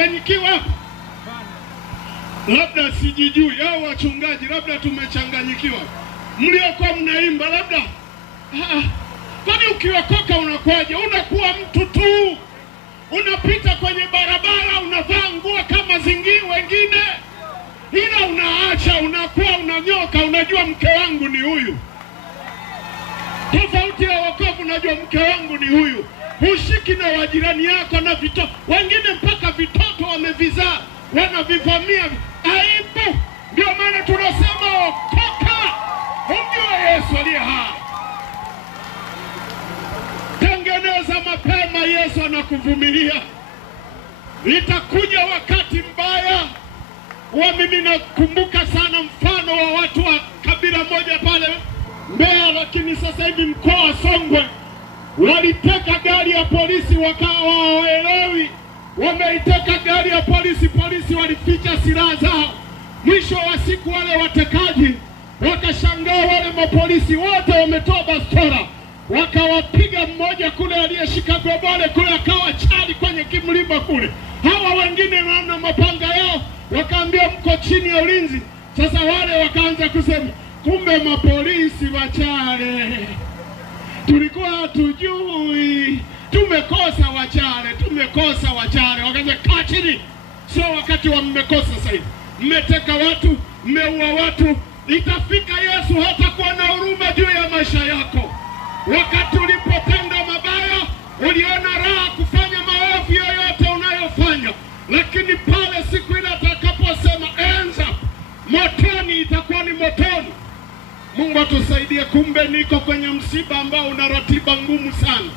tumechanganyikiwa? Labda sijijui, au wachungaji labda tumechanganyikiwa. Mliokuwa mnaimba labda kwani ukiokoka unakuwaje? Unakuwa mtu tu, unapita kwenye barabara unavaa nguo kama wengine, ila unaacha, unakuwa unanyoka, unajua mke wangu ni huyu. Tofauti ya wokovu, unajua mke wangu ni huyu. Hushiki na wajirani yako na vitoto, wengine mpaka vitoto wamevizaa wanavivamia. Aibu! Ndio maana tunasema okoka, umjue Yesu aliye hai. Tengeneza mapema, Yesu anakuvumilia. Itakuja wakati mbaya. Mimi nakumbuka sana mfano wa watu wa kabila moja pale Mbeya, lakini sasa hivi mkoa wa Songwe, waliteka gari ya polisi, wakawa hawaelewi. Wameiteka gari ya polisi, polisi walificha silaha zao. Mwisho wa siku wale watekaji wakashangaa, wale mapolisi wote wametoa bastola, wakawapiga mmoja kule aliyeshika gobole kule, akawa chali kwenye kimlima kule. Hawa wengine wana mapanga yao, wakaambia mko chini ya ulinzi. Sasa wale wakaanza kusema, kumbe mapolisi wachale, tulikuwa hatujui, tumekosa wachale, tumekosa wachale. Wakaanza kaa chini, sio wakati wa mmekosa sasa hivi. Mmeteka watu, mmeua watu. Itafika Yesu hatakuwa na huruma juu ya maisha yako. Wakati ulipotenda mabaya, uliona raha kufanya maovu yoyote unayofanya, lakini pale siku ile atakaposema enza motoni, itakuwa ni motoni. Mungu atusaidie. Kumbe niko kwenye msiba ambao una ratiba ngumu sana.